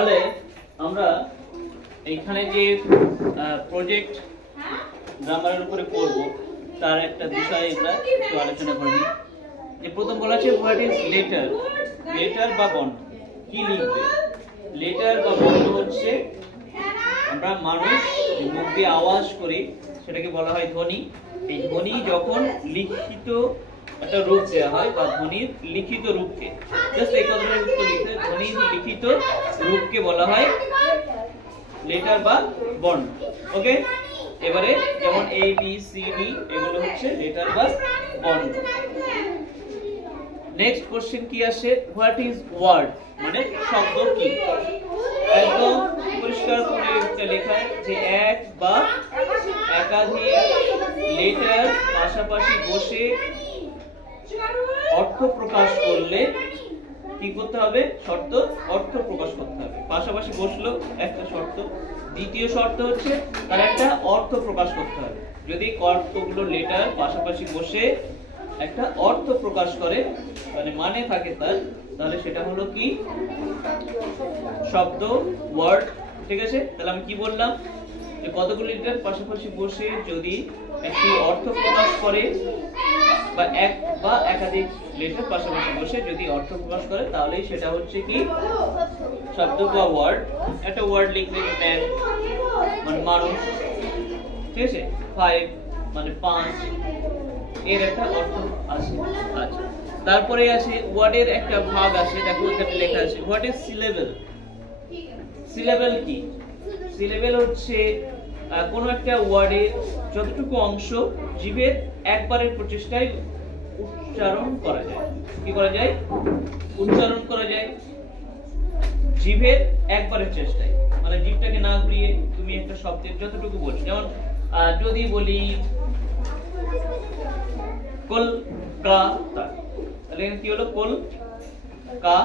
তাহলে আমরা এইখানে যে প্রজেক্ট গ্রামারের উপরে পড়ব তার একটা বিষয় আমরা একটু আলোচনা করব। যে প্রথম বলা আছে হোয়াট ইজ লেটার। লেটার বা বর্ণ কি লিখবে। লেটার বা বর্ণ হচ্ছে আমরা মানুষ মুখ দিয়ে আওয়াজ করি সেটাকে বলা হয় ধ্বনি। এই ধ্বনি যখন লিখিত একটা রূপ দেওয়া হয় বা ধ্বনির লিখিত রূপকে, জাস্ট এই কথাটা একটু লিখে, ধ্বনির লিখিত রূপকে বলা হয় লেটার বা বর্ণ। ওকে, এবারে যেমন এ বি সি ডি এগুলো হচ্ছে লেটার বা বর্ণ। নেক্সট কোশ্চেন কি আসে, হোয়াট ইজ ওয়ার্ড মানে শব্দ কি। একদম পরিষ্কার করে এটা লেখা যে এক বা একাধিক লেটার পাশাপাশি বসে অর্থ প্রকাশ করলে কি করতে হবে, শর্ত অর্থ প্রকাশ করতে হবে। পাশাপাশি বসলো একটা শর্ত, দ্বিতীয় শর্ত হচ্ছে তার একটা অর্থ প্রকাশ করতে হবে। যদি কতগুলো লেটার পাশাপাশি বসে একটা অর্থ প্রকাশ করে মানে থাকে তার, তাহলে সেটা হলো কি শব্দ, ওয়ার্ড। ঠিক আছে, তাহলে আমি কি বললাম যে কতগুলো লেটার পাশাপাশি বসে যদি একটি অর্থ প্রকাশ করে বা এক বা একাধিক লেটার পাশাপাশি বসে যদি অর্থ প্রকাশ করে তাহলেই সেটা হচ্ছে কি শব্দ বা ওয়ার্ড। একটা ওয়ার্ড লিখলে ম্যান মানে মানুষ, ঠিক আছে, 5 মানে 5 এর একটা অর্থ আছে। আচ্ছা, তারপরে আছে ওয়ার্ডের একটা ভাগ আছে, দেখো এখানে লেখা আছে হোয়াট ইজ সিলেবল। সিলেবল কি, সিলেবল হচ্ছে কোন একটা ওয়ার্ডের যতটুকু অংশ জিভের একবারের প্রচেষ্টায় উচ্চারণ করা যায়। কি করা যায়, উচ্চারণ করা যায় জিভের একবারের চেষ্টায়, মানে জিভটাকে না ঘুরিয়ে তুমি একটা শব্দের যতটুকু বলছো। যেমন যদি বলি কলকাতা, তাহলে কি হলো কলকাতা।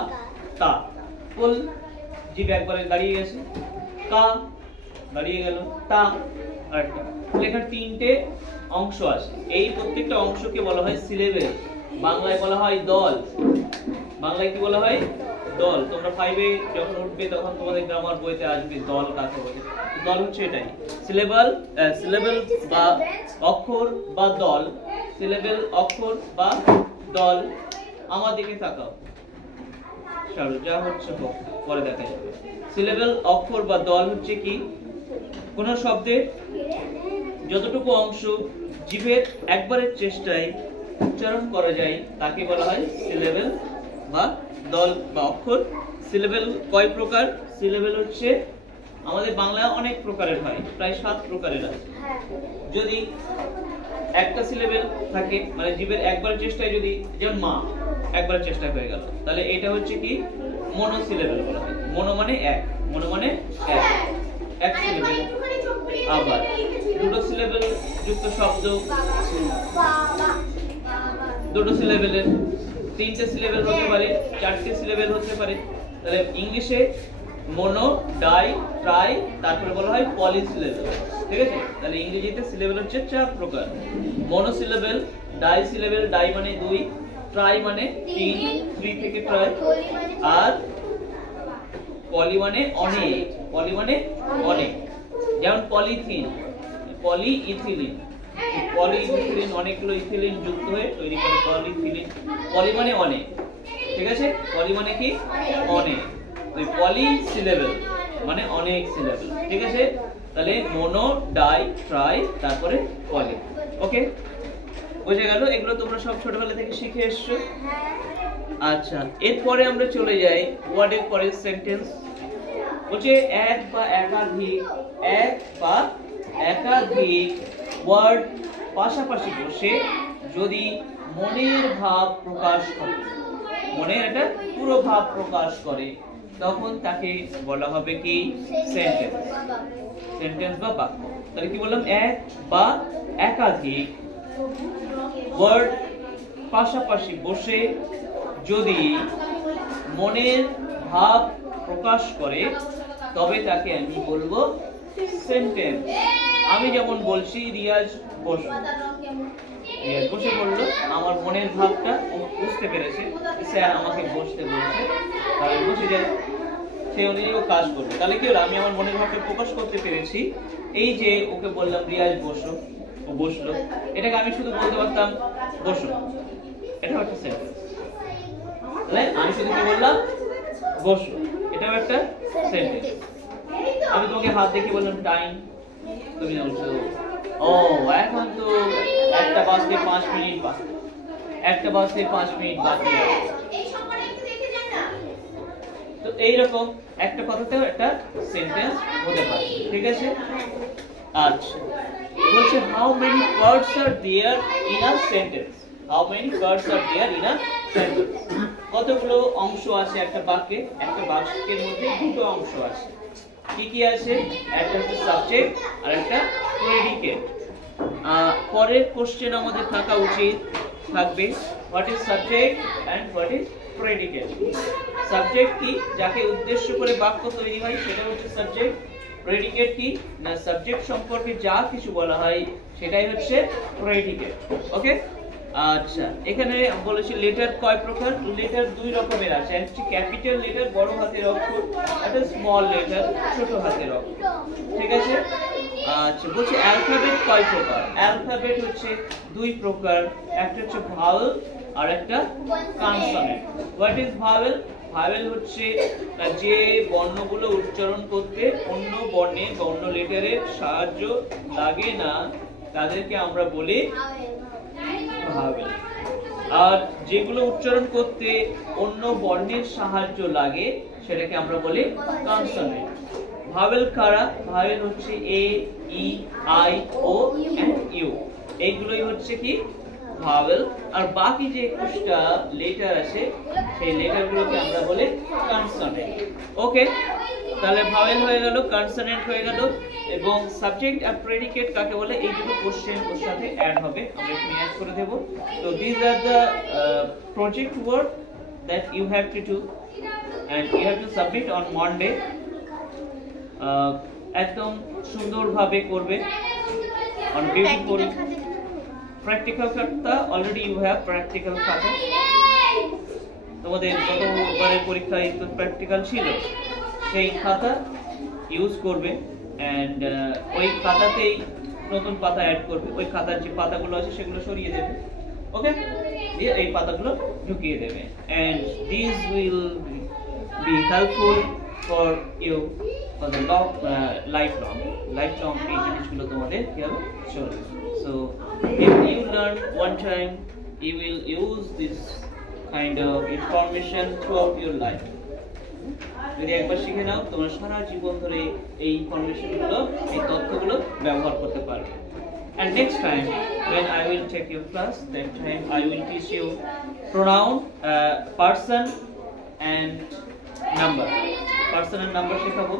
কল জিভ একবারে দাঁড়িয়ে গেছে, কা দাঁড়িয়ে গেল, তা আর টা। লেখার তিনটে অংশ আছে, এই প্রত্যেকটা অংশকে বলা হয় সিলেবেল। বাংলায় বলা হয় দল। বাংলায় কি বলা হয়, দল। তোমরা 5 এ যখন উঠবে তখন তোমাদের গ্রামার বইতে আসবে দল কাকে বলে। দল হচ্ছে এটাই সিলেবল, সিলেবল বা অক্ষর বা দল। সিলেবল অক্ষর বা দল। আমার দিকে তাকাও, চলো যা হচ্ছে পরে দেখা যাবে। সিলেবল অক্ষর বা দল হচ্ছে কি কোন শব্দের যতটুকু অংশ জিভের একবারের চেষ্টায় উচ্চারণ করা যায় তাকে বলা হয় সিলেবল বা দল বা অক্ষর। সিলেবল কয় প্রকার, সিলেবল হচ্ছে আমাদের বাংলায় অনেক প্রকারের হয়, প্রায় 7 প্রকারের আছে। যদি একটা সিলেবল থাকে মানে জিভের একবারের চেষ্টায়, যদি যেমন মা একবার চেষ্টা হয়ে গেল, তাহলে এটা হচ্ছে কি মনো সিলেবল বলা হয়। মনো মানে এক, মনো মানে এক সিলেবল। আবার দুটো সিলেবল যুক্ত শব্দ, দুটো সিলেবলের 3টে সিলেবল হতে পারে, 4টে সিলেবল হতে পারে। তাহলে ইংলিশে মনো, ডাই, ট্রাই, তারপরে বলা হয় পলি সিলেবল। ঠিক আছে, তাহলে ইংরেজিতে সিলেবল হচ্ছে 4 প্রকার। মনো সিলেবল, ডাই সিলেবল, ডাই মানে 2, ট্রাই মানে 3 থেকে ট্রাই, আর পলি মানে অনেক, পলি মানে অনেক। যেমন পলিথিন, পলিইথিলিন, পলিইথিলিন অনেকগুলো ইথিলিন যুক্ত হয়ে তৈরি করে পলিইথিলিন। পলি মানে অনেক, ঠিক আছে, পলি মানে কি অনেক। ওই পলি সিলেবল মানে অনেক সিলেবল। ঠিক আছে, তাহলে মনো, ডাই, ট্রাই, তারপরে পলি। ওকে, বুঝে গেল? এগুলো তোমরা সব ছোটবেলা থেকে শিখে এসছো। আচ্ছা, এরপরে আমরা চলে যাই ওয়ার্ডের পরে সেন্টেন্স। বলছে এক বা একাধিক ওয়ার্ড পাশাপাশি বসে যদি মনের ভাব প্রকাশ করে, মনের একটা পুরো ভাব প্রকাশ করে, তখন তাকে বলা হবে কি সেন্টেন্স। সেন্টেন্স বা বাক্য। তাহলে কি বললাম, এক বা একাধিক ওয়ার্ড পাশাপাশি বসে যদি মনের ভাব প্রকাশ করে তবে তাকে আমি বলবো সেন্টেন্স। আমি যেমন বলছি রিয়াজ বসো, রিয়াজ বসে পড়লো, আমার মনের ভাবটা বুঝতে পেরেছে, স্যার আমাকে বসতে বলছে, তাহলে বসে যায়। সেই অনুযায়ী ও কাজ করবে। তাহলে কি হলো, আমি আমার মনের ভাবটা প্রকাশ করতে পেরেছি। এই যে ওকে বললাম রিয়াজ বসো, ও বসলো, এটাকে আমি শুধু বলতে পারতাম বসো, এটাও একটা সেন্টেন্স। তাহলে আমি শুধু কি বললাম বসো, এটাও একটা সেন্টেন্স। আমি তোমাকে হাত দেখিয়ে বললাম টাইম, তুমি বলছো ও এখন তো 1টা বাজতে 5 মিনিট বাকি, 1টা বাজতে 5 মিনিট বাকি আছে। তো এইরকম একটা কথাতেও একটা সেন্টেন্স হতে পারে, ঠিক আছে? আচ্ছা, বলছে how many words are there in a sentence, how many words are there in a sentence, কতগুলো অংশ আছে একটা বাক্যে। একটা বাক্যের মধ্যে দুটো অংশ আছে, কি কি আছে? একটা হচ্ছে সাবজেক্ট আর একটা প্রেডিকেট। পরের কোশ্চেন আমাদের থাকা উচিত থাকবে what is subject and what is predicate. Subject কি, যাকে উদ্দেশ্য করে বাক্য তৈরি হয় সেটা হচ্ছে সাবজেক্ট। প্রেডিকেট কি না, সাবজেক্ট সম্পর্কে যা কিছু বলা হয় সেটাই হচ্ছে প্রেডিকেট। ওকে, আচ্ছা এখানে বলেছি লেটার কয় প্রকার। লেটার দুই রকমের আছে, একটা ক্যাপিটাল লেটার বড় হাতের অক্ষর, একটা স্মল লেটার ছোট হাতের অক্ষর, ঠিক আছে? আচ্ছা বলছি অ্যালফাবেট কয় প্রকার। অ্যালফাবেট হচ্ছে দুই প্রকার, একটা হচ্ছে ভাওয়েল আর একটা consonant. What is vowel? Vowel হচ্ছে যে বর্ণগুলো উচ্চারণ করতে অন্য বর্ণের বা অন্য লেটারের সাহায্য লাগে না তাদেরকে আমরা বলি ভাওয়েল। আর যেগুলো উচ্চারণ করতে অন্য বর্ণের সাহায্য লাগে সেটাকে আমরা বলি কনসোনেন্ট। ভাওয়েল কারা? ভাওয়েল হচ্ছে এ, ই, আই, ও এন্ড ইউ, এইগুলোই হচ্ছে কি ভাওয়েল। আর বাকি যে 21টা লেটার আছে সেই লেটারগুলোকে আমরা বলি কনসোনেন্ট। ওকে, তাহলে ভাওয়েল হয়ে গেল, কনসোনেন্ট হয়ে গেল, এবং সাবজেক্ট আর প্রেডিকেট কাকে বলে এই দুটো কোশ্চেন ওর সাথে অ্যাড হবে, আমরা এখানে অ্যাড করে দেব। তো this are the project work that you have to do and you have to submit on Monday. একদম সুন্দরভাবে করবে অন বিউটিফুল প্র্যাকটিক্যাল খাতা। অলরেডি ইউ হ্যাভ প্র্যাকটিক্যাল খাতা, তোমাদের গতবারের পরীক্ষায় তো প্র্যাকটিক্যাল ছিল, সেই খাতা ইউজ করবে এন্ড ওই খাতাতেই নতুন পাতা অ্যাড করবে। ওই খাতার যে পাতাগুলো আছে সেগুলো সরিয়ে দেবে, ওকে, দিয়ে এই পাতাগুলো ঢুকিয়ে দেবে and this will be helpful for you for the lifelong এই জিনিসগুলো তোমাদের কি হবে চলবে। So if you learn one time you will use this kind of information throughout your life. যদি একবার শিখে নাও তোমরা সারা জীবন ধরে এই ইনফরমেশনগুলো, এই তথ্যগুলো ব্যবহার করতে পারবে। And next time when I will take your class, that time I will teach you pronoun, person and number. Person and number শেখাবো,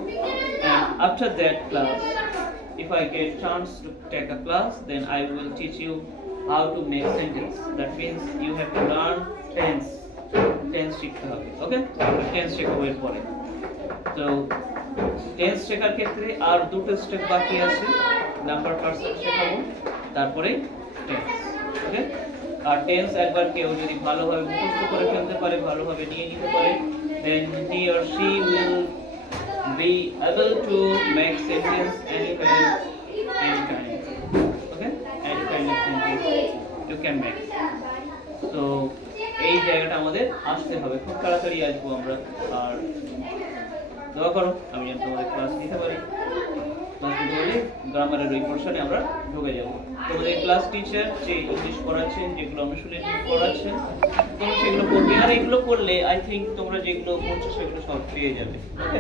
and after that class if I get chance to take a class then I will teach you how to make sentence. That means you have to learn tense শিখতে হবে, ওকে? Tense শেখাবো এরপরে। তো tense শেখার ক্ষেত্রে আর দুটো step বাকি আছে, নাম্বার পার্সন শেখাবো, তারপরে টেন্স, ওকে? আর টেন্স একবার কেউ যদি ভালোভাবে মুখস্থ করে ফেলতে পারে, ভালোভাবে নিয়ে নিতে পারে, then he or she will be able to make sentence any kind, okay? Any kind of sentence you can make. So এই জায়গাটা আমাদের আসতে হবে, খুব তাড়াতাড়ি আসবো আমরা। আর দোয়া করো আমি যেন তোমাদের ক্লাস নিতে পারি, ক্লাস নিতে হলে গ্রামারের ওই পোর্শনে আমরা ঢুকে যাব। তোমাদের ক্লাস টিচার যে ইংলিশ পড়াচ্ছেন, যেগুলো অনুশীলন পড়াচ্ছেন, তোমরা সেগুলো করবে। আর এগুলো করলে আই থিঙ্ক তোমরা যেগুলো পড়ছো সেগুলো সব পেয়ে যাবে, ওকে?